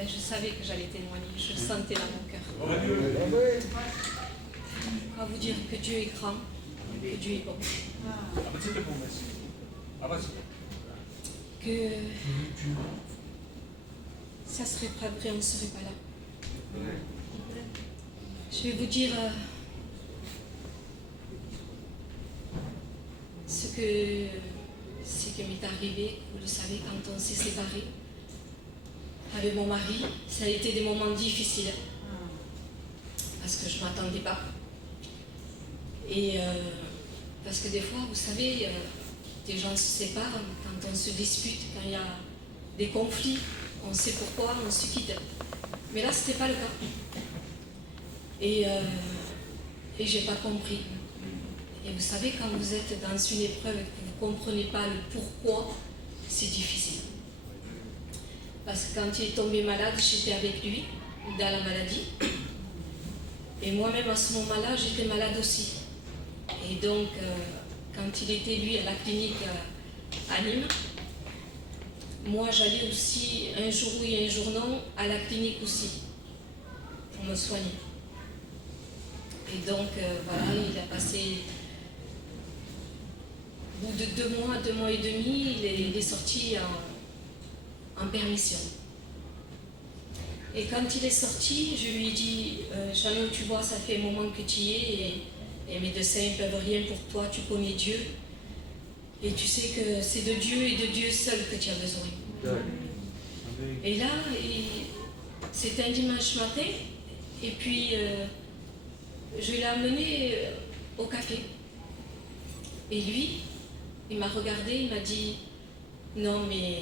Ben, je savais que j'allais témoigner, je le sentais dans mon cœur. À vous dire que Dieu est grand, que Dieu est bon. Que ça serait pas vrai, on ne serait pas là. Je vais vous dire ce qui m'est arrivé, vous le savez, quand on s'est séparés avec mon mari. Ça a été des moments difficiles parce que je ne m'attendais pas. Et parce que des fois, vous savez, des gens se séparent quand on se dispute, quand il y a des conflits, on sait pourquoi, on se quitte. Mais là, ce n'était pas le cas. Et je n'ai pas compris. Et vous savez, quand vous êtes dans une épreuve et que vous ne comprenez pas le pourquoi, c'est difficile. Parce que quand il est tombé malade, j'étais avec lui, dans la maladie. Et moi-même, à ce moment-là, j'étais malade aussi. Et donc, quand il était, lui, à la clinique à Nîmes, moi, j'allais aussi, un jour oui, un jour non, à la clinique aussi, pour me soigner. Et donc, voilà, il a passé, au bout de 2 mois et demi, il est sorti en permission. Et quand il est sorti, je lui ai dit, Jeannot, tu vois, ça fait un moment que tu y es, et mes médecins ne peuvent rien pour toi, tu connais Dieu. Et tu sais que c'est de Dieu et de Dieu seul que tu as besoin. Et là, c'était un dimanche matin, et puis je l'ai amené au café. Et lui, il m'a regardé, il m'a dit, non mais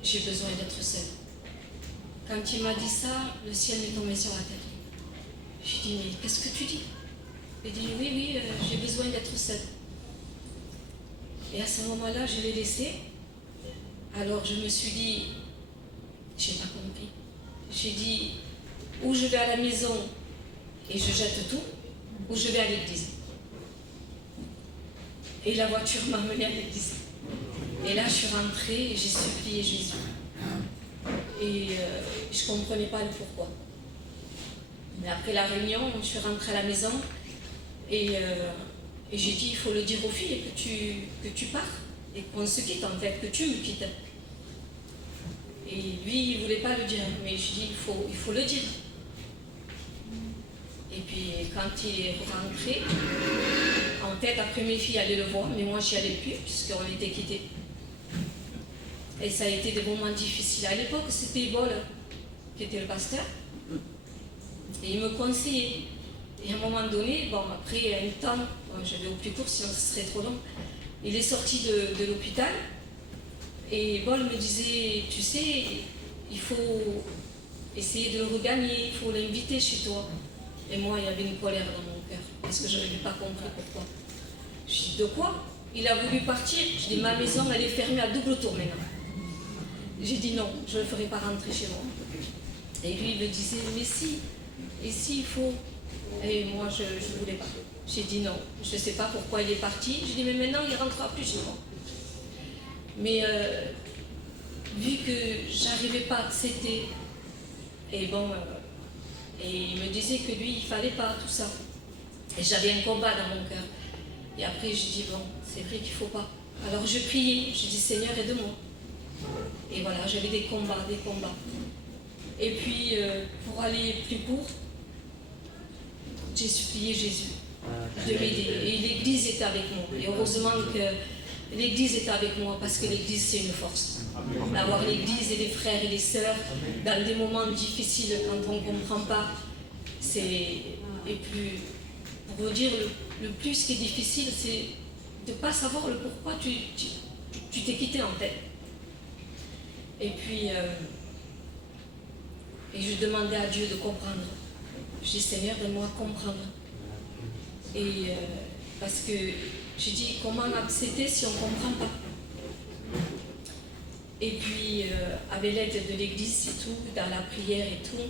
j'ai besoin d'être seul. Quand il m'a dit ça, le ciel m'est tombé sur la tête. J'ai dit, mais qu'est-ce que tu dis? Il dit, oui, j'ai besoin d'être seul. Et à ce moment-là, je l'ai laissé. Alors je me suis dit, j'ai pas compris. J'ai dit, ou je vais à la maison et je jette tout, ou je vais à l'église. Et la voiture m'a amenée à l'église. Et là, je suis rentrée et j'ai supplié Jésus. Et je ne comprenais pas le pourquoi. Mais après la réunion, je suis rentrée à la maison et j'ai dit, il faut le dire aux filles que tu pars et qu'on se quitte en fait, que tu me quittes. Et lui, il ne voulait pas le dire, mais je dis, il faut le dire. Et puis quand il est rentré, en tête, après mes filles allaient le voir, mais moi j'y allais plus puisqu'on était quittés. Et ça a été des moments difficiles. À l'époque, c'était Bol qui était le pasteur. Et il me conseillait. Et à un moment donné, bon, après un temps, bon, je vais au plus court sinon ce serait trop long, il est sorti de l'hôpital. Et Bol me disait, tu sais, il faut essayer de le regagner, il faut l'inviter chez toi. Et moi, il y avait une colère dans mon cœur, parce que je n'avais pas compris pourquoi. Je dis, de quoi? Il a voulu partir. Je dis, ma maison, elle est fermée à double tour maintenant. J'ai dit non, je ne le ferai pas rentrer chez moi. Et lui, il me disait, mais si, et si, il faut. Et moi, je ne voulais pas. J'ai dit non, je ne sais pas pourquoi il est parti. Je dis, mais maintenant, il ne rentrera plus chez moi. Mais vu que je n'arrivais pas à accepter, et bon, et il me disait que lui, il ne fallait pas tout ça. Et j'avais un combat dans mon cœur. Et après, je dis, bon, c'est vrai qu'il ne faut pas. Alors je priais, je dis, Seigneur, aide-moi. Et voilà, j'avais des combats. Et puis, pour aller plus court, j'ai supplié Jésus de m'aider. Et l'Église était avec moi. Et heureusement que l'Église est avec moi, parce que l'Église, c'est une force. D'avoir l'Église et les frères et les sœurs dans des moments difficiles, quand on ne comprend pas, c'est... Et puis, pour vous dire, le plus qui est difficile, c'est de ne pas savoir le pourquoi tu t'es quitté en tête. Et puis, et je demandais à Dieu de comprendre. Je dis, Seigneur, donne-moi comprendre. Et parce que j'ai dit, comment accepter si on ne comprend pas? Et puis, avec l'aide de l'Église et tout, dans la prière et tout,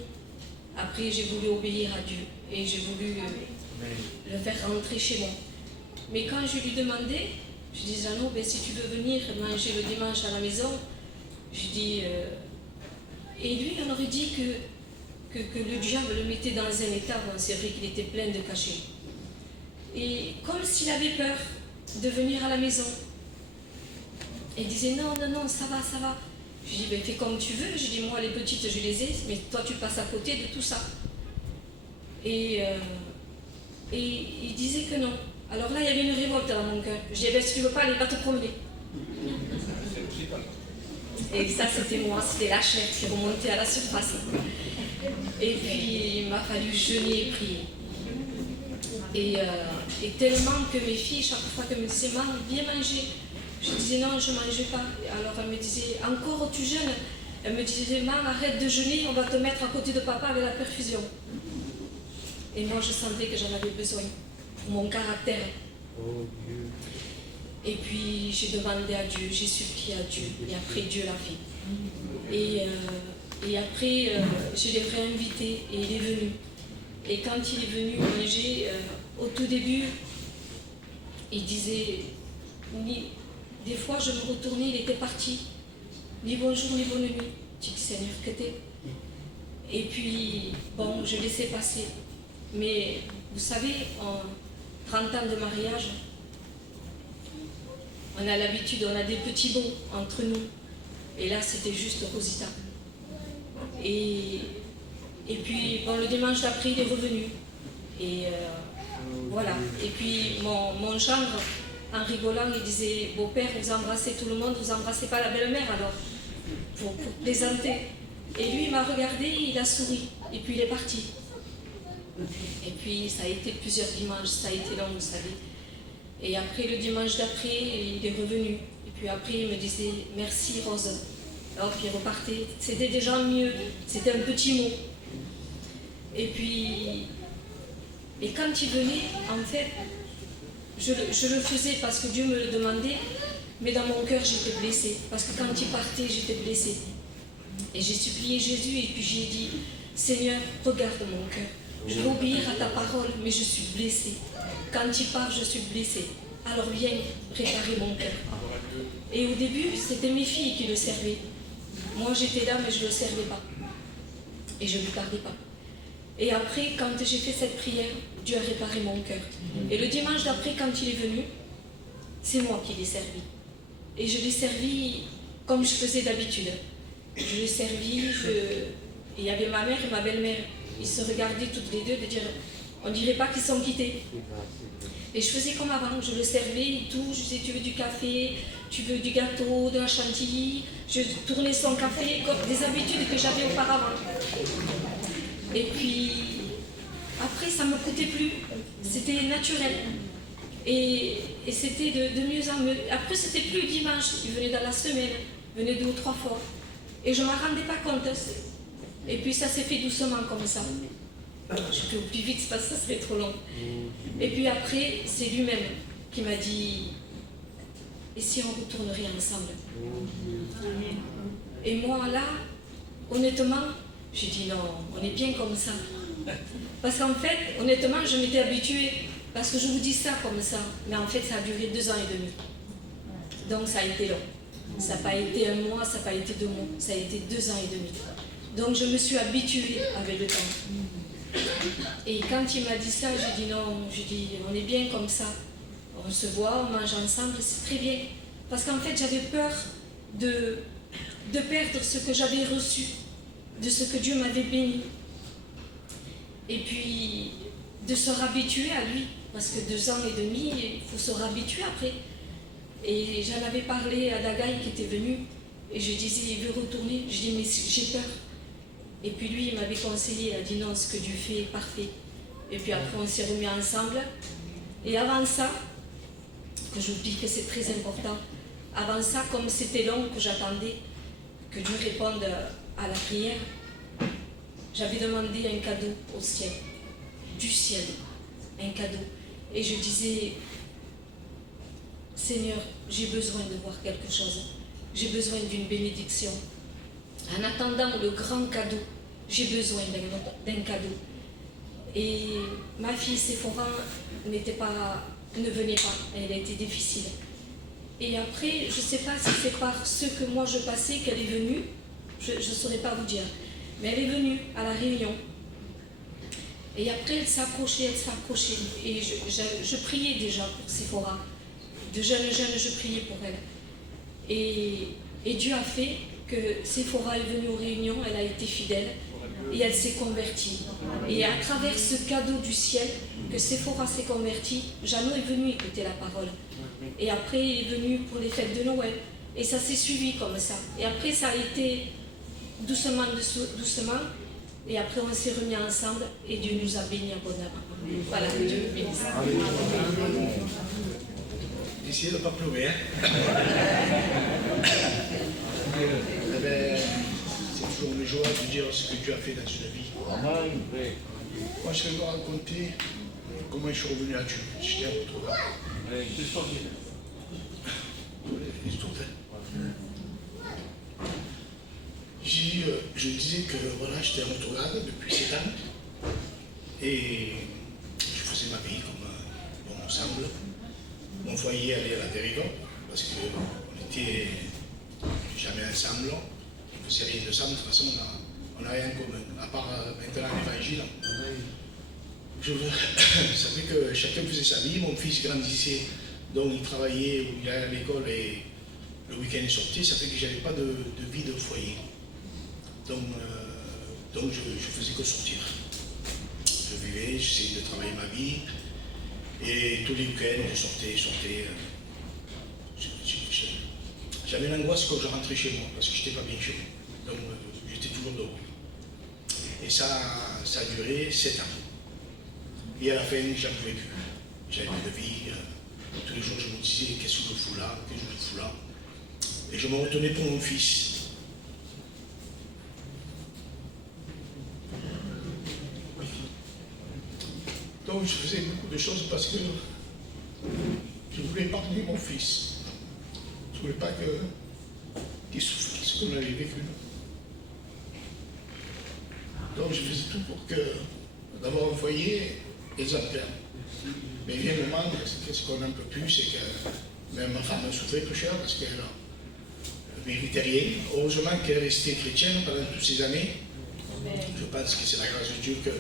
après j'ai voulu obéir à Dieu. Et j'ai voulu le faire rentrer chez moi. Mais quand je lui demandais, je dis, Jeannot, ben, si tu veux venir manger le dimanche à la maison, je dis, Et lui, on aurait dit que le diable le mettait dans un état où c'est vrai qu'il était plein de cachets. Et comme s'il avait peur de venir à la maison, il disait non, non, non, ça va, ça va. Je dis, ben, fais comme tu veux. Je dis, moi, les petites, je les ai, mais toi, tu passes à côté de tout ça. Et il disait que non. Alors là, il y avait une révolte dans mon cœur. Je dis, ben, si tu veux pas, allez, va te promener. Et ça, c'était moi, c'était la chair qui remontait à la surface. Et puis, il m'a fallu jeûner et prier. Et tellement que mes filles, chaque fois qu'elles me disaient, maman, viens manger. Je disais, non, je ne mangeais pas. Alors, elle me disait, encore tu jeûnes? Elle me disait, maman, arrête de jeûner, on va te mettre à côté de papa avec la perfusion. Et moi, je sentais que j'en avais besoin pour mon caractère. Et puis, j'ai demandé à Dieu, j'ai supplié à Dieu. Et après, Dieu l'a fait. Et après, je l'ai réinvité et il est venu. Et quand il est venu manger, au tout début, il disait, des fois, je me retournais, il était parti. Ni bonjour, ni bonne nuit. Je dis, Seigneur, que t'es? Et puis, bon, je laissais passer. Mais, vous savez, en 30 ans de mariage, on a l'habitude, on a des petits bons entre nous. Et là, c'était juste Rosita. Et puis, bon, le dimanche d'après, il est revenu. Et voilà. Et puis, mon gendre, en rigolant, il disait, beau-père, vous embrassez tout le monde, vous embrassez pas la belle-mère alors, pour plaisanter. Et lui, il m'a regardé, il a souri. Et puis, il est parti. Et puis, ça a été plusieurs dimanches, ça a été long, vous savez. Et après, le dimanche d'après, il est revenu. Et puis après, il me disait, merci Rose. Alors, puis il repartait. C'était déjà mieux. C'était un petit mot. Et puis, et quand il venait, en fait, je le faisais parce que Dieu me le demandait, mais dans mon cœur, j'étais blessée. Parce que quand il partait, j'étais blessée. Et j'ai supplié Jésus et puis j'ai dit, Seigneur, regarde mon cœur. Je vais obéir à ta parole, mais je suis blessée. Quand il part, je suis blessée. Alors viens réparer mon cœur. Et au début, c'était mes filles qui le servaient. Moi, j'étais là, mais je ne le servais pas. Et je ne lui parlais pas. Et après, quand j'ai fait cette prière, Dieu a réparé mon cœur. Et le dimanche d'après, quand il est venu, c'est moi qui l'ai servi. Et je l'ai servi comme je faisais d'habitude. Je l'ai servi, il y avait ma mère et ma belle-mère. Ils se regardaient toutes les deux de dire, on ne dirait pas qu'ils sont quittés. Et je faisais comme avant, je le servais et tout, je disais, tu veux du café, tu veux du gâteau, de la chantilly. Je tournais son café comme des habitudes que j'avais auparavant. Et puis, après, ça ne me coûtait plus. C'était naturel. Et c'était de mieux en mieux. Après, c'était plus le dimanche. Il venait dans la semaine. Il venait 2 ou 3 fois. Et je ne m'en rendais pas compte. Et puis, ça s'est fait doucement comme ça. Je fais au plus vite parce que ça serait trop long. Et puis après, c'est lui-même qui m'a dit, et si on retournerait ensemble? Et moi, là, honnêtement, j'ai dit non, on est bien comme ça. Parce qu'en fait, honnêtement, je m'étais habituée, parce que je vous dis ça comme ça, mais en fait, ça a duré 2 ans et demi. Donc, ça a été long. Ça n'a pas été 1 mois, ça n'a pas été 2 mois, ça a été 2 ans et demi. Donc, je me suis habituée avec le temps. Et quand il m'a dit ça, j'ai dit non, j'ai dit on est bien comme ça. On se voit, on mange ensemble, c'est très bien. Parce qu'en fait, j'avais peur de perdre ce que j'avais reçu, de ce que Dieu m'avait béni. Et puis, de se réhabituer à lui. Parce que 2 ans et demi, il faut se réhabituer après. Et j'en avais parlé à Dagaï qui était venu. Et je disais, il veut retourner. Je dis, mais j'ai peur. Et puis lui, il m'avait conseillé, il a dit non, ce que Dieu fait est parfait. Et puis après, on s'est remis ensemble. Et avant ça, que j'oublie que c'est très important, avant ça, comme c'était long que j'attendais que Dieu réponde à la prière, j'avais demandé un cadeau au ciel, du ciel, un cadeau. Et je disais, Seigneur, j'ai besoin de voir quelque chose, j'ai besoin d'une bénédiction. En attendant le grand cadeau, j'ai besoin d'un cadeau. Et ma fille Séphora ne venait pas, elle a été difficile. Et après, je ne sais pas si c'est par ce que moi je passais qu'elle est venue, je ne saurais pas vous dire. Mais elle est venue à la réunion. Et après, elle s'accrochait. Et je priais déjà pour Sephora. De jeune, je priais pour elle. Et Dieu a fait que Sephora est venue aux réunions, elle a été fidèle et elle s'est convertie. Et à travers ce cadeau du ciel, que Sephora s'est convertie, Jeannot est venu écouter la parole. Et après, il est venu pour les fêtes de Noël. Et ça s'est suivi comme ça. Et après, ça a été doucement. Et après, on s'est remis ensemble et Dieu nous a bénis abondamment. Voilà, Dieu nous bénisse. Essayez de ne pas pleurer. Hein. Eh ben, c'est toujours une joie de dire ce que Dieu a fait dans une vie. Moi, je vais vous raconter comment je suis revenu à Dieu. J'étais à Portugal. Je disais que voilà, j'étais à Portugal depuis 7 ans. Et je faisais ma vie comme on semble. Mon foyer allait à la dérive, parce qu'on n'était jamais ensemble, on ne faisait rien de ça, de toute façon on n'a rien en commun, à part maintenant l'évangile. Ça fait que chacun faisait sa vie, mon fils grandissait, donc il travaillait, il allait à l'école et le week-end il sortait, ça fait que je n'avais pas de vie de foyer. Donc je faisais que sortir. Je vivais, j'essayais de travailler ma vie. Et tous les week-ends, je sortais. J'avais l'angoisse quand je rentrais chez moi, parce que je n'étais pas bien chez moi. Donc j'étais toujours dehors. Et ça a duré 7 ans. Et à la fin, j'en pouvais plus. J'avais plus de vie. Tous les jours, je me disais, qu'est-ce que je fous là? Qu'est-ce que je fous là? Et je me retenais pour mon fils. Donc je faisais beaucoup de choses parce que je voulais épargner mon fils. Je ne voulais pas qu'il souffre ce qu'on avait vécu. Donc je faisais tout pour d'avoir un foyer exemplaire. Mais il vient le moment, ce qu'on n'en peut plus, c'est que même ma femme a souffert plus cher parce qu'elle ne méritait rien. Heureusement qu'elle est restée chrétienne pendant toutes ces années. Je pense que c'est la grâce de Dieu que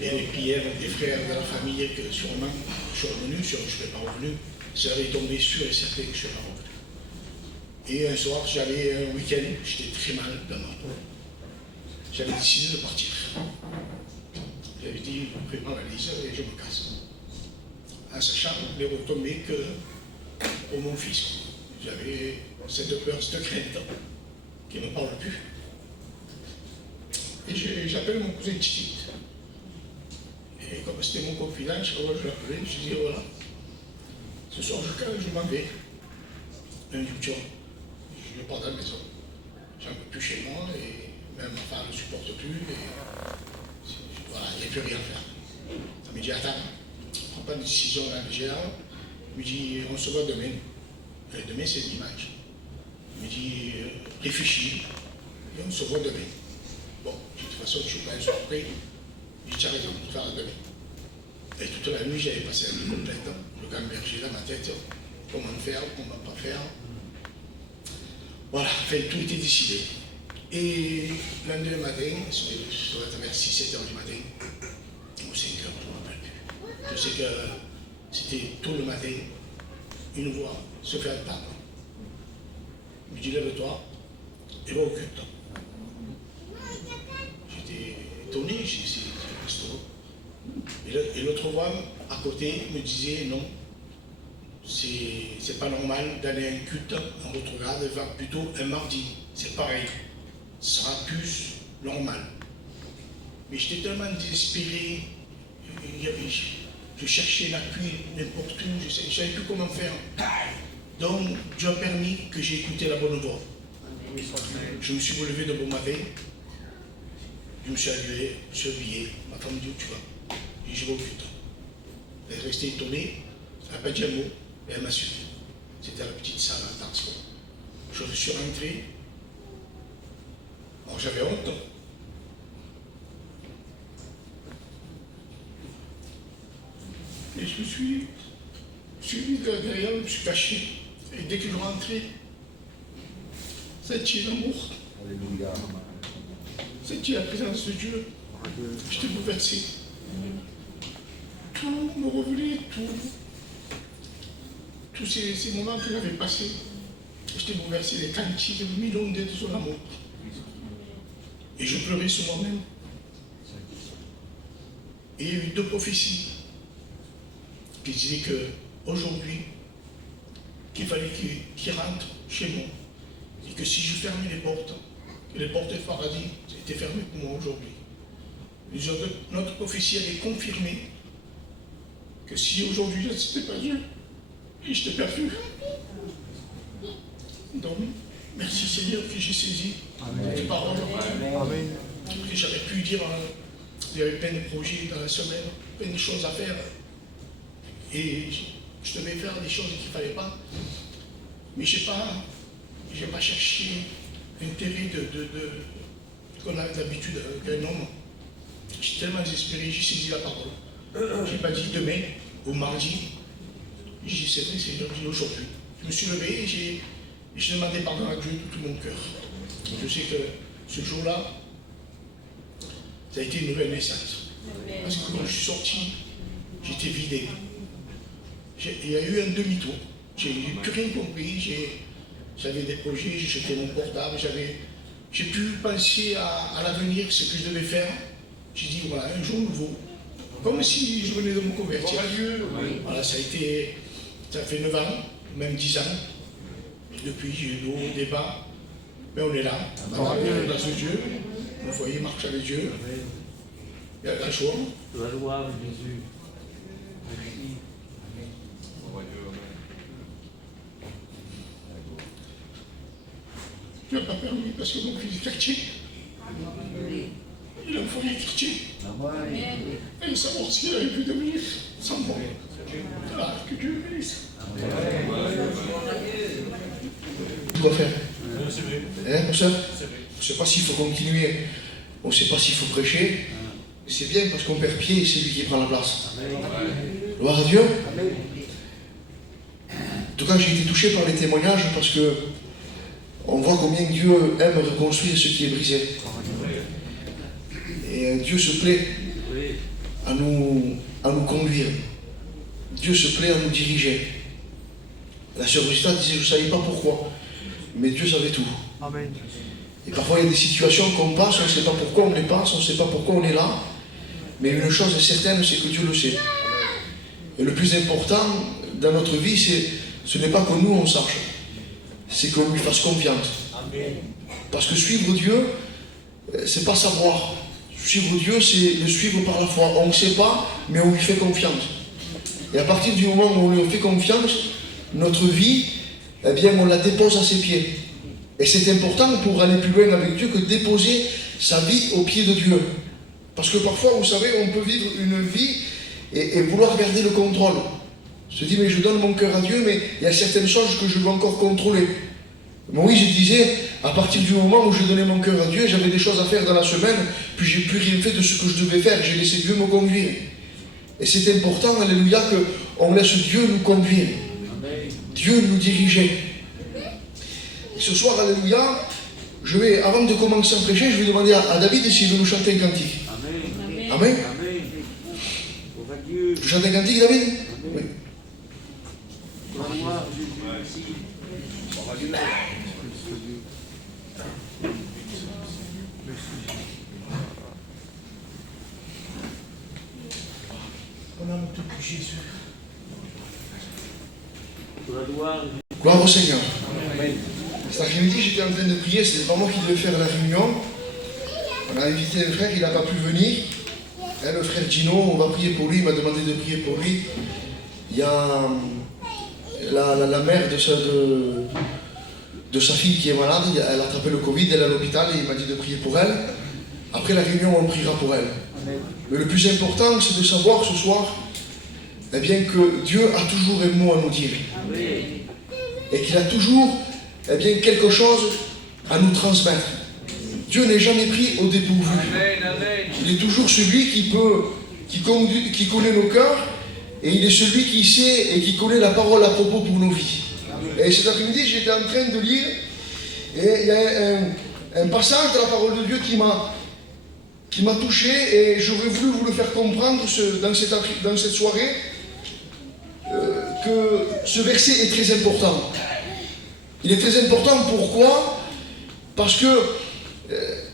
les prières des frères de la famille que sûrement je suis revenu, je ne serais pas revenu, ça aurait tombé sûr et certain que je ne serais pas revenu. Et un soir, j'avais un week-end, j'étais très mal dans ma peau. J'avais décidé de partir. J'avais dit, je prends ma valise et je me casse. En sachant les retombées que pour mon fils. J'avais cette peur, cette crainte qui ne me parle plus. Et j'appelle mon cousin Tchit. Et comme c'était mon confident, je l'appelais, je dis voilà, ce soir je m'en vais. Un jour, je pars de la maison. J'en peux plus chez moi et même ma femme ne supporte plus. Et voilà, il n'y a plus rien à faire. Elle me dit attends, ne prends pas de décision à la légère. Il me dit on se voit demain. Et demain c'est dimanche. Il me dit réfléchis et on se voit demain. Bon, de toute façon, je ne suis pas surpris. J'ai déjà raison, on va demain. Et toute la nuit, j'avais passé la nuit complète, le gamberger dans ma tête, comment faire, comment pas faire. Voilà, enfin, tout était décidé. Et le lendemain matin, ça doit être vers 6-7 heures du matin, ou 5 heures, je ne me rappelle plus. Je sais que c'était tôt le matin, une voix se fait entendre. Il me dit lève-toi et va au culte. Étonné, j'ai dit c'est restaurant. Et l'autre voix à côté me disait non, c'est pas normal d'aller à un culte en rétrograde, va plutôt un mardi, c'est pareil, ce sera plus normal. Mais j'étais tellement désespéré, je cherchais l'appui n'importe où, je ne savais plus comment faire. Donc Dieu a permis que j'ai écouté la bonne voix. Je me suis relevé de bon matin. Je me suis habillé, je suis habillé. Ma femme me dit où tu vas? Et je vais au culte. Elle est restée étonnée, elle n'a pas dit un mot, et elle m'a suivi. C'était à la petite salle à Tarsko. Je suis rentré. Alors j'avais honte. Et je me suis mis derrière, je me suis caché. Et dès que je rentrais, ça a tiré l'amour. Sentir la présence de Dieu. J'étais bouleversé. Tout me revenait, tous ces moments que j'avais passés. J'étais bouleversé, les quantités de millions de son amour. Et je pleurais sur moi-même. Et il y a eu 2 prophéties qui disaient qu'aujourd'hui, qu'il fallait qu'il rentre chez moi. Et que si je fermais les portes du paradis étaient fermées pour moi aujourd'hui. Notre prophétie avait confirmé que si aujourd'hui je n'acceptais pas Dieu, et je t'ai perdu. Donc, merci Seigneur que j'ai saisi tes paroles. Amen. Que j'aurais pu dire, il y avait plein de projets dans la semaine, plein de choses à faire. Et je devais faire des choses qu'il ne fallait pas. Mais je n'ai pas cherché l'intérêt qu'on a d'habitude avec un homme. J'ai tellement désespéré, j'ai saisi la parole. Je n'ai pas dit demain ou mardi. J'ai dit c'est vrai, Seigneur, j'ai dit aujourd'hui. Je me suis levé et j'ai demandé pardon à Dieu de tout mon cœur. Je sais que ce jour-là, ça a été une nouvelle naissance. Parce que quand je suis sorti, j'étais vidé. Il y a eu un demi-tour. J'ai plus rien compris. J'avais des projets, j'ai jeté mon portable, j'ai pu penser à l'avenir, ce que je devais faire. J'ai dit voilà, un jour nouveau. Comme si je venais de me convertir. Voilà, ça fait 9 ans, même 10 ans. Depuis, j'ai eu des hauts, des bas. Mais on est là, grâce à Dieu. Mon foyer marche avec Dieu. Il y a la joie. La joie avec Jésus. Tu n'as pas permis parce que mon fils est chrétien. Il a un foyer chrétien. Et savoir ce qu'il avait pu devenir sans moi. Voilà, que Dieu le bénisse. Quoi faire? Hein, mon soeur? On ne sait pas s'il faut continuer, on ne sait pas s'il faut prêcher. C'est bien parce qu'on perd pied et c'est lui qui prend la place. Gloire à Dieu. En tout cas, j'ai été touché par les témoignages parce que on voit combien Dieu aime reconstruire ce qui est brisé. Et Dieu se plaît à nous conduire. Dieu se plaît à nous diriger. La sœur Rista disait, je ne savais pas pourquoi, mais Dieu savait tout. Amen. Et parfois il y a des situations qu'on passe, on ne sait pas pourquoi on les passe, on ne sait pas pourquoi on est là, mais une chose est certaine, c'est que Dieu le sait. Et le plus important dans notre vie, ce n'est pas que nous on sache, c'est qu'on lui fasse confiance. Amen. Parce que suivre Dieu, c'est pas savoir. Suivre Dieu, c'est le suivre par la foi. On ne sait pas, mais on lui fait confiance. Et à partir du moment où on lui fait confiance, notre vie, eh bien, on la dépose à ses pieds. Et c'est important pour aller plus loin avec Dieu que déposer sa vie aux pieds de Dieu. Parce que parfois, vous savez, on peut vivre une vie et vouloir garder le contrôle. Se dit, mais je donne mon cœur à Dieu, mais il y a certaines choses que je veux encore contrôler. Moïse disait, à partir du moment où je donnais mon cœur à Dieu, j'avais des choses à faire dans la semaine, puis j'ai plus rien fait de ce que je devais faire, j'ai laissé Dieu me conduire. Et c'est important, alléluia, qu'on laisse Dieu nous conduire. Dieu nous diriger. Et ce soir, alléluia, avant de commencer à prêcher, je vais demander à David s'il veut nous chanter un cantique. Amen. Amen. Amen. Gloire à Dieu. Tu chantes un cantique, David? Oui. Gloire à Jésus. Merci. Gloire à Dieu. On a notre Jésus. Gloire au Seigneur. Amen. Cet après-midi, j'étais en train de prier, c'est pas moi qui devais faire la réunion. On a invité un frère, il n'a pas pu venir. Le frère Gino, on va prier pour lui, il m'a demandé de prier pour lui. Il y a la mère de sa fille qui est malade, elle a attrapé le Covid, elle est à l'hôpital et il m'a dit de prier pour elle. Après la réunion, on priera pour elle. Amen. Mais le plus important, c'est de savoir ce soir, eh bien, que Dieu a toujours un mot à nous dire. Amen. Et qu'il a toujours, eh bien, quelque chose à nous transmettre. Dieu n'est jamais pris au dépourvu. Amen. Amen. Il est toujours celui qui connaît nos cœurs, et il est celui qui sait et qui connaît la parole à propos pour nos vies. Et cet après-midi, j'étais en train de lire, et il y a un passage de la parole de Dieu qui m'a touché, et j'aurais voulu vous le faire comprendre dans cette soirée, que ce verset est très important. Il est très important, pourquoi? Parce que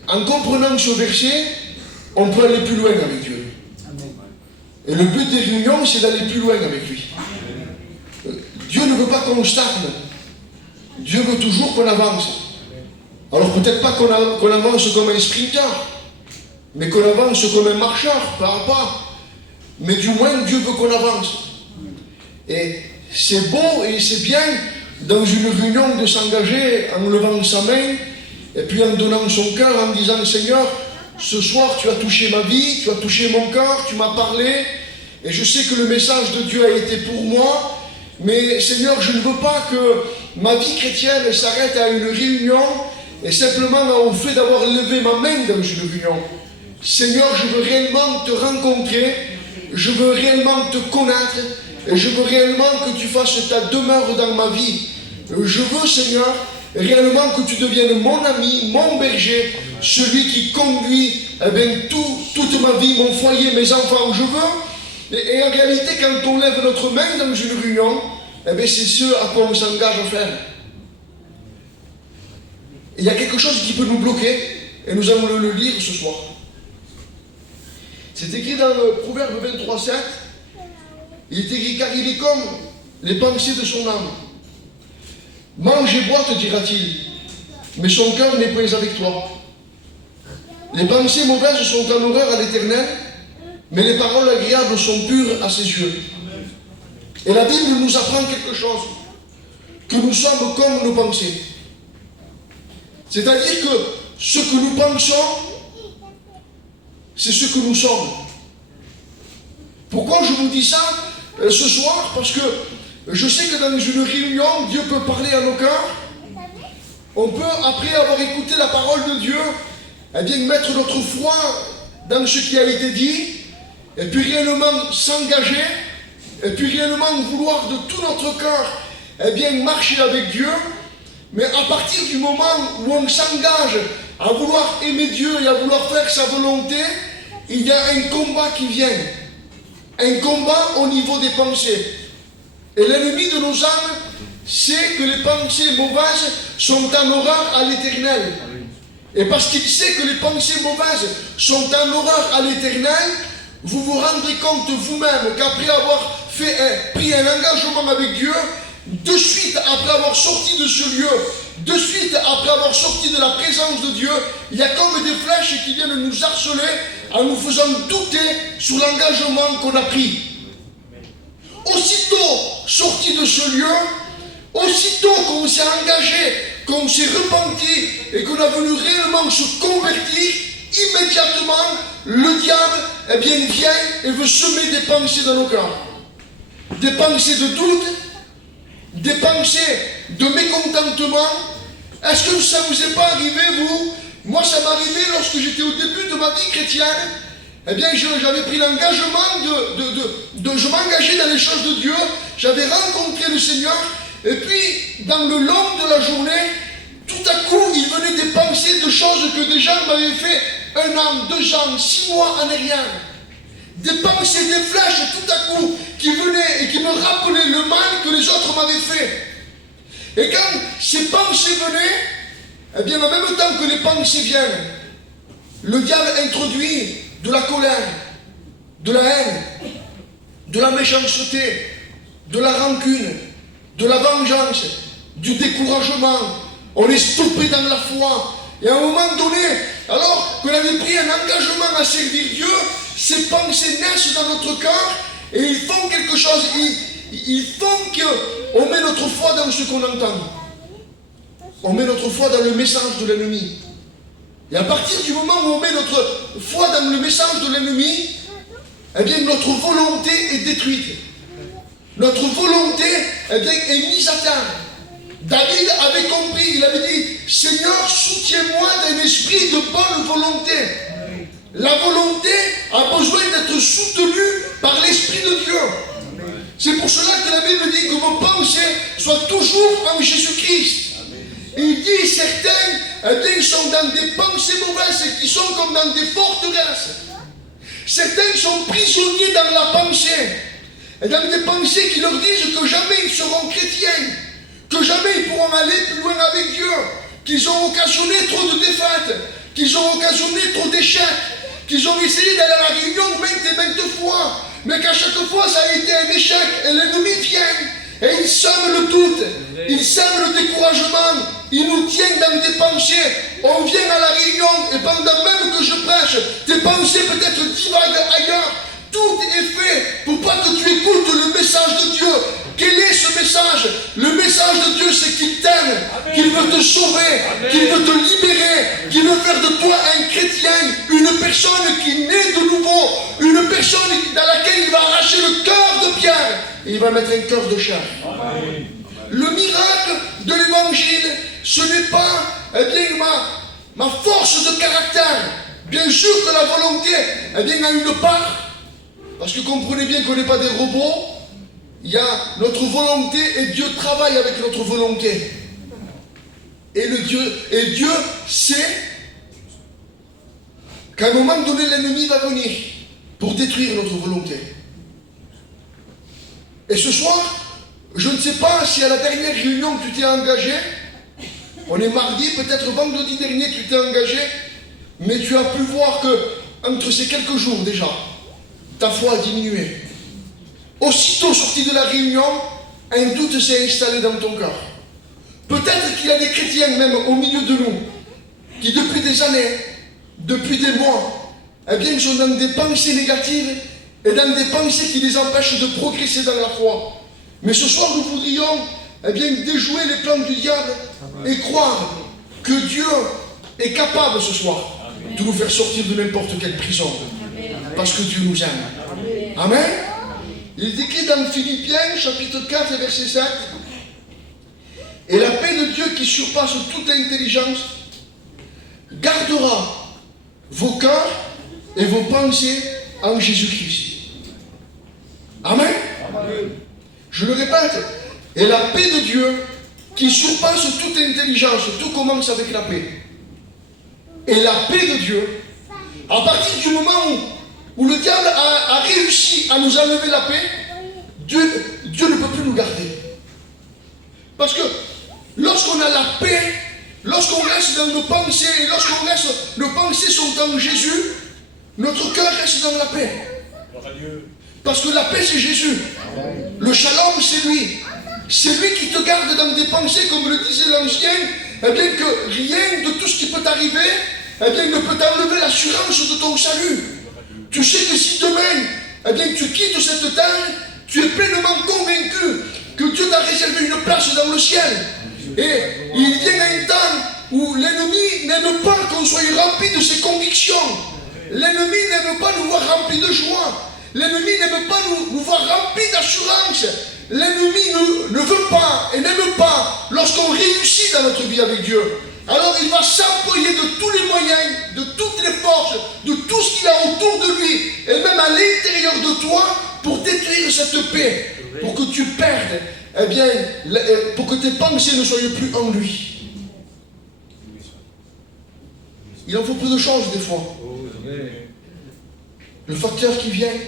en comprenant ce verset, on peut aller plus loin avec Dieu. Et le but des réunions, c'est d'aller plus loin avec lui. Dieu ne veut pas qu'on stagne. Dieu veut toujours qu'on avance. Alors peut-être pas qu'on avance comme un sprinter, mais qu'on avance comme un marcheur, pas à pas. Mais du moins, Dieu veut qu'on avance. Et c'est beau et c'est bien dans une réunion de s'engager en levant sa main et puis en donnant son cœur, en disant: Seigneur, ce soir tu as touché ma vie, tu as touché mon cœur, tu m'as parlé, et je sais que le message de Dieu a été pour moi, mais Seigneur, je ne veux pas que ma vie chrétienne s'arrête à une réunion et simplement au fait d'avoir levé ma main dans une réunion. Seigneur, je veux réellement te rencontrer, je veux réellement te connaître, et je veux réellement que tu fasses ta demeure dans ma vie. Je veux, Seigneur, réellement que tu deviennes mon ami, mon berger, celui qui conduit toute ma vie, mon foyer, mes enfants. Je veux, et en réalité, quand on lève notre main dans une réunion, c'est ce à quoi on s'engage à faire. Il y a quelque chose qui peut nous bloquer, et nous allons le lire ce soir. C'est écrit dans le Proverbe 23:7. Il est écrit: car il est comme les pensées de son âme. Mange et bois, te dira-t-il, mais son cœur n'est pas avec toi. Les pensées mauvaises sont en horreur à l'Éternel, mais les paroles agréables sont pures à ses yeux. Et la Bible nous apprend quelque chose, que nous sommes comme nos pensées. C'est-à-dire que ce que nous pensons, c'est ce que nous sommes. Pourquoi je vous dis ça ce soir? Parce que je sais que dans une réunion, Dieu peut parler à nos cœurs. On peut, après avoir écouté la parole de Dieu, mettre notre foi dans ce qui a été dit, et puis réellement s'engager, et puis réellement vouloir de tout notre cœur marcher avec Dieu. Mais à partir du moment où on s'engage à vouloir aimer Dieu et à vouloir faire sa volonté, il y a un combat qui vient. Un combat au niveau des pensées. Et l'ennemi de nos âmes sait que les pensées mauvaises sont en horreur à l'Éternel. Et parce qu'il sait que les pensées mauvaises sont en horreur à l'Éternel, vous vous rendrez compte vous-même qu'après avoir pris un engagement avec Dieu, de suite après avoir sorti de ce lieu, de suite après avoir sorti de la présence de Dieu, il y a comme des flèches qui viennent nous harceler en nous faisant douter sur l'engagement qu'on a pris. Aussitôt sorti de ce lieu, aussitôt qu'on s'est engagé, qu'on s'est repenti et qu'on a voulu réellement se convertir, immédiatement le diable vient et veut semer des pensées dans nos cœurs. Des pensées de doute, des pensées de mécontentement. Est-ce que ça ne vous est pas arrivé, vous? Moi, ça m'est arrivé lorsque j'étais au début de ma vie chrétienne. J'avais pris l'engagement je m'engageais dans les choses de Dieu. J'avais rencontré le Seigneur. Et puis, dans le long de la journée, tout à coup, il venait des pensées de choses que des gens m'avaient fait 1 an, 2 ans, 6 mois en arrière. Des pensées, des flèches, tout à coup, qui venaient et qui me rappelaient le mal que les autres m'avaient fait. Et quand ces pensées venaient, en même temps que les pensées viennent, le diable introduit de la colère, de la haine, de la méchanceté, de la rancune, de la vengeance, du découragement. On est stoppé dans la foi. Et à un moment donné, alors qu'on avait pris un engagement à servir Dieu, ces pensées naissent dans notre cœur et ils font quelque chose. Ils font qu'on met notre foi dans ce qu'on entend. On met notre foi dans le message de l'ennemi. Et à partir du moment où on met notre foi dans le message de l'ennemi, notre volonté est détruite. Notre volonté est mise à terre. David avait compris, il avait dit: Seigneur, soutiens-moi d'un esprit de bonne volonté. La volonté a besoin d'être soutenue par l'Esprit de Dieu. C'est pour cela que la Bible dit que vos pensées soient toujours en Jésus-Christ. Il dit certains, eh bien, sont dans des pensées mauvaises qui sont comme dans des forteresses. Certains sont prisonniers dans la pensée, et dans des pensées qui leur disent que jamais ils seront chrétiens, que jamais ils pourront aller plus loin avec Dieu, qu'ils ont occasionné trop de défaites, qu'ils ont occasionné trop d'échecs, qu'ils ont essayé d'aller à la réunion maintes et maintes fois, mais qu'à chaque fois ça a été un échec, et l'ennemi vient, et il sème le doute, il sème le découragement, il nous tient dans des pensées. On vient à la réunion, et pendant même que je prêche, tes pensées peut-être divaguent ailleurs. Tout est fait pour pas que tu écoutes le message de Dieu. Quel est ce message? Le message de Dieu, c'est qu'il t'aime, qu'il veut te sauver, qu'il veut te libérer, qu'il veut faire de toi un chrétien, une personne qui naît de nouveau, une personne dans laquelle il va arracher le cœur de pierre et il va mettre un cœur de chair. Le miracle de l'évangile, ce n'est pas ma force de caractère. Bien sûr que la volonté a une part, parce que comprenez bien qu'on n'est pas des robots. Il y a notre volonté et Dieu travaille avec notre volonté. Et Dieu sait qu'à un moment donné, l'ennemi va venir pour détruire notre volonté. Et ce soir, je ne sais pas si à la dernière réunion tu t'es engagé, on est mardi, peut-être vendredi dernier tu t'es engagé, mais tu as pu voir que entre ces quelques jours déjà, ta foi a diminué. Aussitôt sorti de la réunion, un doute s'est installé dans ton cœur. Peut-être qu'il y a des chrétiens même au milieu de nous, qui depuis des années, depuis des mois, eh bien, sont dans des pensées négatives et dans des pensées qui les empêchent de progresser dans la foi. Mais ce soir, nous voudrions déjouer les plans du diable et croire que Dieu est capable ce soir de nous faire sortir de n'importe quelle prison. Parce que Dieu nous aime. Amen. Il est écrit dans Philippiens, chapitre 4, verset 7. Et la paix de Dieu qui surpasse toute intelligence gardera vos cœurs et vos pensées en Jésus-Christ. Amen. Je le répète. Et la paix de Dieu qui surpasse toute intelligence, tout commence avec la paix. Et la paix de Dieu, à partir du moment où le diable a réussi à nous enlever la paix, Dieu ne peut plus nous garder. Parce que lorsqu'on a la paix, lorsqu'on reste dans nos pensées, et nos pensées sont en Jésus, notre cœur reste dans la paix. Parce que la paix, c'est Jésus. Le shalom, c'est lui. C'est lui qui te garde dans des pensées, comme le disait l'ancien, que rien de tout ce qui peut t'arriver, ne peut t'enlever l'assurance de ton salut. Tu sais que si demain, tu quittes cette terre, tu es pleinement convaincu que Dieu t'a réservé une place dans le ciel. Et il vient un temps où l'ennemi n'aime pas qu'on soit rempli de ses convictions. L'ennemi n'aime pas nous voir remplis de joie. L'ennemi n'aime pas nous voir remplis d'assurance. L'ennemi ne veut pas et n'aime pas lorsqu'on réussit dans notre vie avec Dieu. Alors il va s'employer de tous les moyens, de toutes les forces, de tout ce qu'il a autour de lui, et même à l'intérieur de toi, pour détruire cette paix, pour que tu perdes, pour que tes pensées ne soient plus en lui. Il en faut peu de choses des fois. Le facteur qui vient,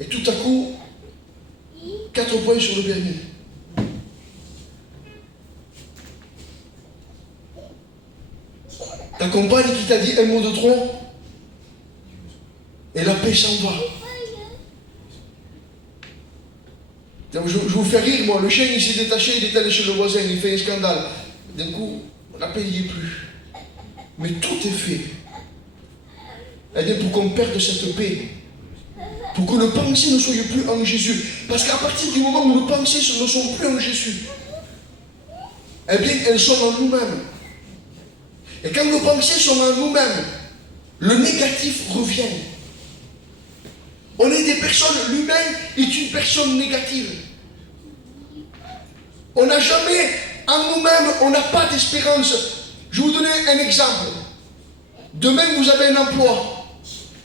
et tout à coup, 4 points sur le permis. Ta compagne qui t'a dit un mot de trop, et la paix s'en va. Je vous fais rire, moi, le chien il s'est détaché, il est allé chez le voisin, il fait un scandale. D'un coup, la paix n'y est plus. Mais tout est fait. Pour qu'on perde cette paix. Pour que nos pensées ne soient plus en Jésus. Parce qu'à partir du moment où nos pensées ne sont plus en Jésus, elles sont en nous-mêmes. Et quand nos pensées sont en nous-mêmes, le négatif revient. On est des personnes, l'humain est une personne négative. On n'a jamais, en nous-mêmes, on n'a pas d'espérance. Je vais vous donner un exemple. Demain, vous avez un emploi,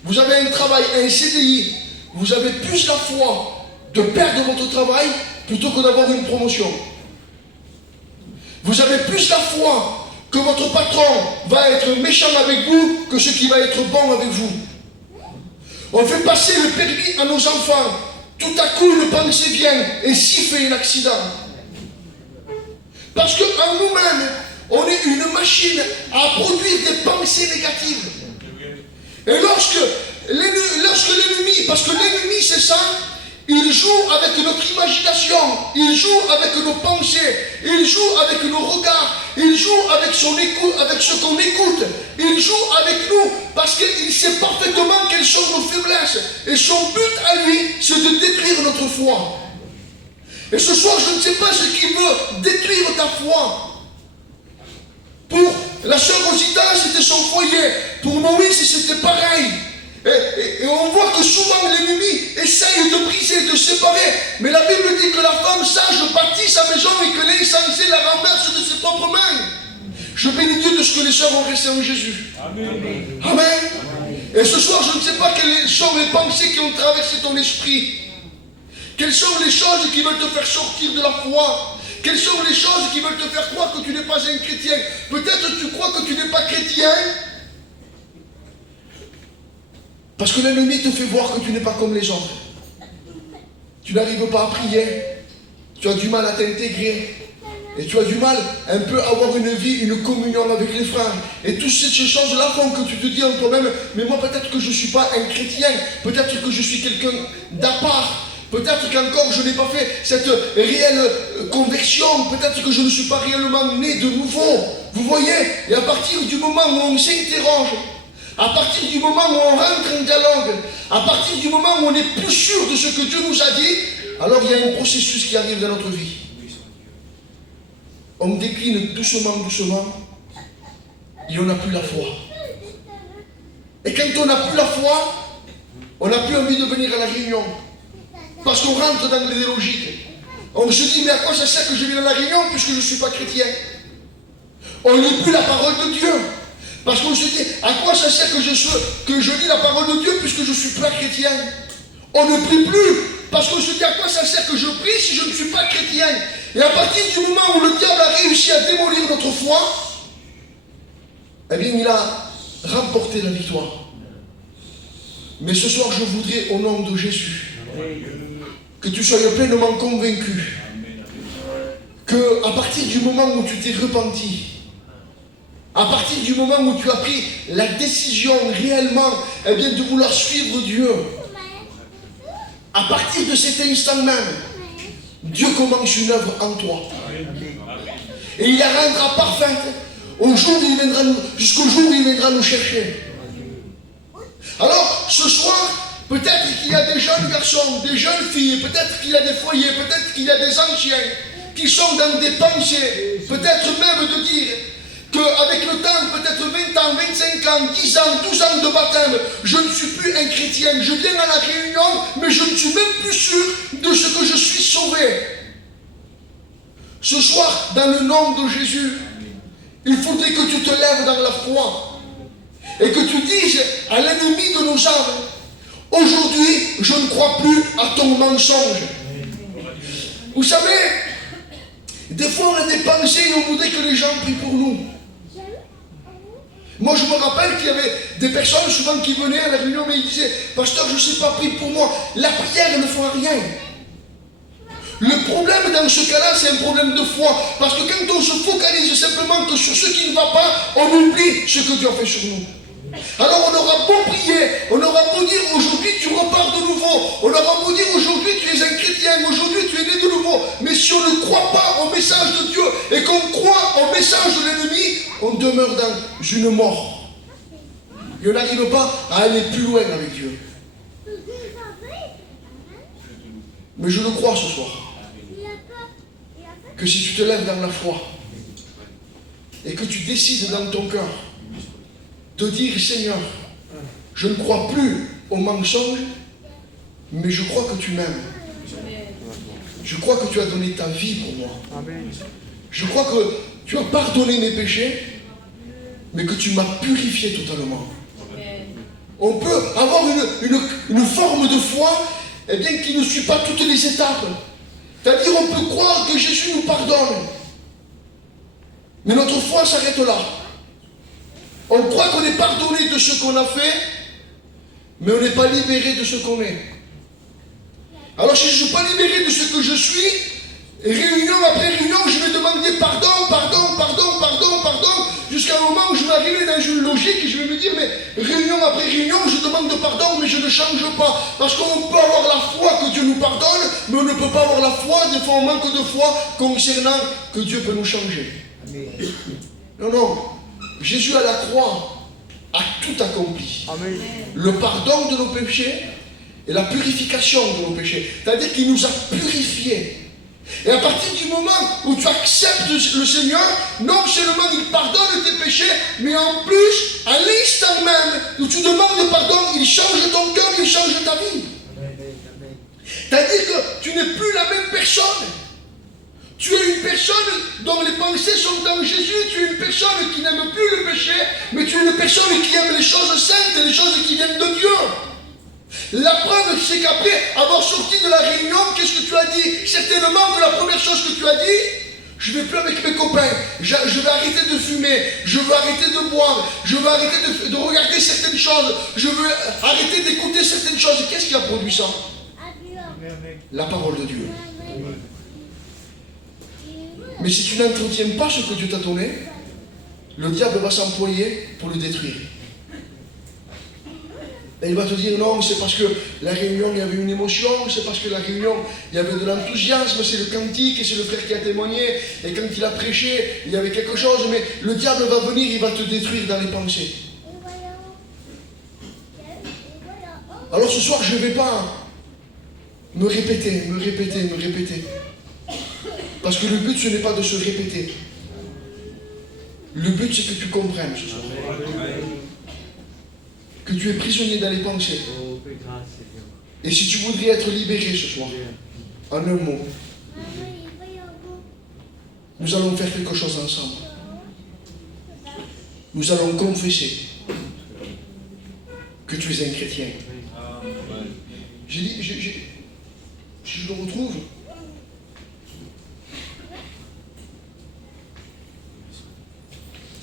vous avez un travail, un CDI, vous avez plus la foi de perdre votre travail plutôt que d'avoir une promotion. Vous avez plus la foi que votre patron va être méchant avec vous que ce qui va être bon avec vous. On fait passer le permis à nos enfants. Tout à coup, une pensée vient et s'y fait un accident. Parce qu'en nous-mêmes, on est une machine à produire des pensées négatives. Et lorsque l'ennemi, parce que l'ennemi c'est ça, il joue avec notre imagination, il joue avec nos pensées, il joue avec nos regards, il joue avec avec ce qu'on écoute, il joue avec nous parce qu'il sait parfaitement quelles sont nos faiblesses. Et son but à lui, c'est de détruire notre foi. Et ce soir, je ne sais pas ce qui veut détruire ta foi. Pour la sœur Rosita, c'était son foyer. Pour Moïse, c'était pareil. Et on voit que souvent l'ennemi essaye de briser, de séparer. Mais la Bible dit que la femme sage bâtit sa maison et que l'insensé la renverse de ses propres mains. Je bénis Dieu de ce que les sœurs ont resté en Jésus. Amen. Amen. Et ce soir, je ne sais pas quelles sont les pensées qui ont traversé ton esprit. Quelles sont les choses qui veulent te faire sortir de la foi? Quelles sont les choses qui veulent te faire croire que tu n'es pas un chrétien? Peut-être tu crois que tu n'es pas chrétien parce que l'ennemi te fait voir que tu n'es pas comme les autres. Tu n'arrives pas à prier. Tu as du mal à t'intégrer. Et tu as du mal un peu à avoir une vie, une communion avec les frères. Et toutes ces choses-là font que tu te dis en toi-même, mais moi peut-être que je ne suis pas un chrétien. Peut-être que je suis quelqu'un d'à part. Peut-être qu'encore je n'ai pas fait cette réelle conversion. Peut-être que je ne suis pas réellement né de nouveau. Vous voyez? Et à partir du moment où on s'interroge, à partir du moment où on rentre en dialogue, à partir du moment où on n'est plus sûr de ce que Dieu nous a dit, alors il y a un processus qui arrive dans notre vie. On décline doucement, doucement, et on n'a plus la foi. Et quand on n'a plus la foi, on n'a plus envie de venir à la réunion. Parce qu'on rentre dans les logiques. On se dit, mais à quoi ça sert que je viens à la réunion puisque je ne suis pas chrétien? On ne lit plus la parole de Dieu. Parce qu'on se dit, à quoi ça sert que je lis la parole de Dieu puisque je ne suis pas chrétien? On ne prie plus. Parce qu'on se dit, à quoi ça sert que je prie si je ne suis pas chrétien? Et à partir du moment où le diable a réussi à démolir notre foi, eh bien, il a remporté la victoire. Mais ce soir, je voudrais, au nom de Jésus, que tu sois pleinement convaincu qu'à partir du moment où tu t'es repenti, à partir du moment où tu as pris la décision réellement de vouloir suivre Dieu, à partir de cet instant même, Dieu commence une œuvre en toi. Et il la rendra parfaite jusqu'au jour où il viendra nous chercher. Alors, ce soir, peut-être qu'il y a des jeunes garçons, des jeunes filles, peut-être qu'il y a des foyers, peut-être qu'il y a des anciens qui sont dans des pensées, peut-être même de dire qu'avec le temps, peut-être 20 ans, 25 ans, 10 ans, 12 ans de baptême, je ne suis plus un chrétien, je viens à la réunion, mais je ne suis même plus sûr de ce que je suis sauvé. Ce soir, dans le nom de Jésus, il faudrait que tu te lèves dans la foi et que tu dises à l'ennemi de nos âmes, aujourd'hui, je ne crois plus à ton mensonge. Vous savez, des fois on a des pensées et on voudrait que les gens prient pour nous. Moi je me rappelle qu'il y avait des personnes souvent qui venaient à la réunion mais ils disaient, pasteur, je ne sais pas, prie pour moi. La prière ne fera rien. Le problème dans ce cas-là, c'est un problème de foi. Parce que quand on se focalise simplement que sur ce qui ne va pas, on oublie ce que Dieu a fait sur nous. Alors on aura beau prier, on aura beau dire aujourd'hui tu repars de nouveau, on aura beau dire aujourd'hui tu es un chrétien, aujourd'hui tu es né de nouveau, mais si on ne croit pas au message de Dieu et qu'on croit au message de l'ennemi, on demeure dans une mort. Et on n'arrive pas à aller plus loin avec Dieu. Mais je le crois ce soir, que si tu te lèves dans la foi et que tu décides dans ton cœur de dire, Seigneur, je ne crois plus au mensonge, mais je crois que tu m'aimes. Je crois que tu as donné ta vie pour moi. Je crois que tu as pardonné mes péchés, mais que tu m'as purifié totalement. On peut avoir une forme de foi qui ne suit pas toutes les étapes. C'est-à-dire on peut croire que Jésus nous pardonne. Mais notre foi s'arrête là. On croit qu'on est pardonné de ce qu'on a fait, mais on n'est pas libéré de ce qu'on est. Alors si je ne suis pas libéré de ce que je suis, réunion après réunion, je vais demander pardon, jusqu'à un moment où je vais arriver dans une logique et je vais me dire, mais réunion après réunion, je demande pardon, mais je ne change pas. Parce qu'on peut avoir la foi que Dieu nous pardonne, mais on ne peut pas avoir la foi, des fois on manque de foi concernant que Dieu peut nous changer. Amen. Non. Jésus à la croix a tout accompli. Amen. Le pardon de nos péchés et la purification de nos péchés. C'est-à-dire qu'il nous a purifiés. Et à partir du moment où tu acceptes le Seigneur, non seulement il pardonne tes péchés, mais en plus, à l'instant même où tu demandes pardon, il change ton cœur, il change ta vie. C'est-à-dire que tu n'es plus la même personne. Tu es une personne dont les pensées sont en Jésus, tu es une personne qui n'aime plus le péché, mais tu es une personne qui aime les choses saintes, les choses qui viennent de Dieu. La preuve, c'est qu'après avoir sorti de la réunion, qu'est-ce que tu as dit? Certainement que la première chose que tu as dit, je ne vais plus avec mes copains, je vais arrêter de fumer, je veux arrêter de boire, je veux arrêter de regarder certaines choses, je veux arrêter d'écouter certaines choses. Qu'est-ce qui a produit ça? La parole de Dieu. Mais si tu n'entretiens pas ce que Dieu t'a donné, le diable va s'employer pour le détruire. Et il va te dire non, c'est parce que la réunion, il y avait une émotion, c'est parce que la réunion, il y avait de l'enthousiasme, c'est le cantique, et c'est le frère qui a témoigné, et quand il a prêché, il y avait quelque chose, mais le diable va venir, il va te détruire dans les pensées. Alors ce soir, je ne vais pas me répéter. Parce que le but, ce n'est pas de se répéter. Le but, c'est que tu comprennes ce soir. Que tu es prisonnier dans les pensées. Et si tu voudrais être libéré ce soir, en un mot, nous allons faire quelque chose ensemble. Nous allons confesser que tu es un chrétien. J'ai dit, si je le retrouve,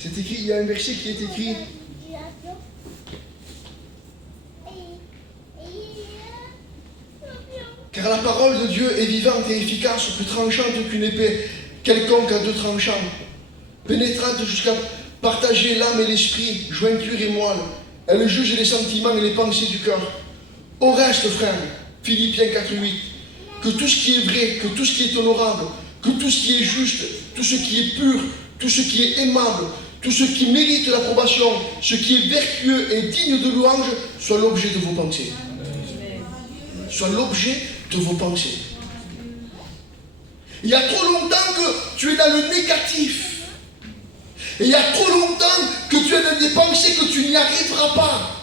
c'est écrit, il y a un verset qui est écrit. Car la parole de Dieu est vivante et efficace, plus tranchante qu'une épée quelconque à deux tranchants, pénétrante jusqu'à partager l'âme et l'esprit, jointure et moelle. Elle juge les sentiments et les pensées du cœur. Au reste, frère, Philippiens 4:8, que tout ce qui est vrai, que tout ce qui est honorable, que tout ce qui est juste, tout ce qui est pur, tout ce qui est aimable, tout ce qui mérite l'approbation, ce qui est vertueux et digne de louange, soit l'objet de vos pensées. Soit l'objet de vos pensées. Il y a trop longtemps que tu es dans le négatif. Et il y a trop longtemps que tu es dans des pensées que tu n'y arriveras pas.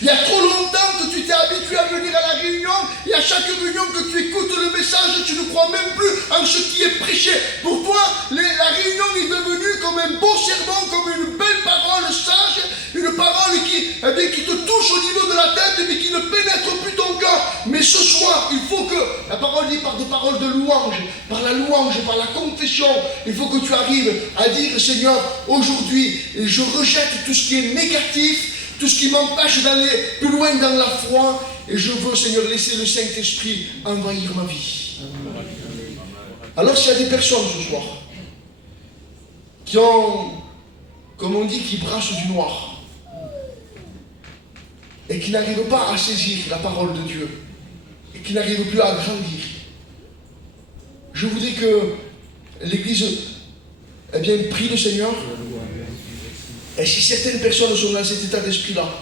Il y a trop longtemps que tu t'es habitué à venir à la réunion et à chaque réunion que tu écoutes le message, tu ne crois même plus en ce qui est prêché. Pour toi, la réunion est devenue comme un beau sermon, comme une belle parole sage, une parole qui te touche au niveau de la tête mais qui ne pénètre plus ton cœur. Mais ce soir, il faut que la parole dit par des paroles de louange, par la louange, par la confession, il faut que tu arrives à dire Seigneur, aujourd'hui, je rejette tout ce qui est négatif, tout ce qui m'empêche d'aller plus loin dans la foi, et je veux, Seigneur, laisser le Saint-Esprit envahir ma vie. Alors s'il y a des personnes ce soir qui ont, comme on dit, qui brassent du noir et qui n'arrivent pas à saisir la parole de Dieu et qui n'arrivent plus à grandir, je voudrais que l'Église prie le Seigneur. Et si certaines personnes sont dans cet état d'esprit-là,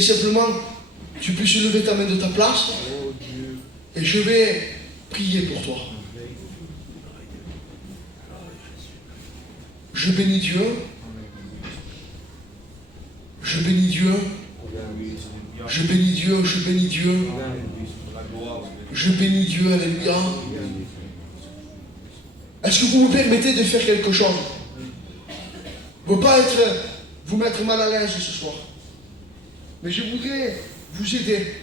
simplement, tu puisses lever ta main de ta place et je vais prier pour toi. Je bénis Dieu. Je bénis Dieu. Je bénis Dieu. Je bénis Dieu. Je bénis Dieu. Alléluia. Est-ce que vous me permettez de faire quelque chose? Je ne veux pas vous mettre mal à l'aise ce soir. Mais je voudrais vous aider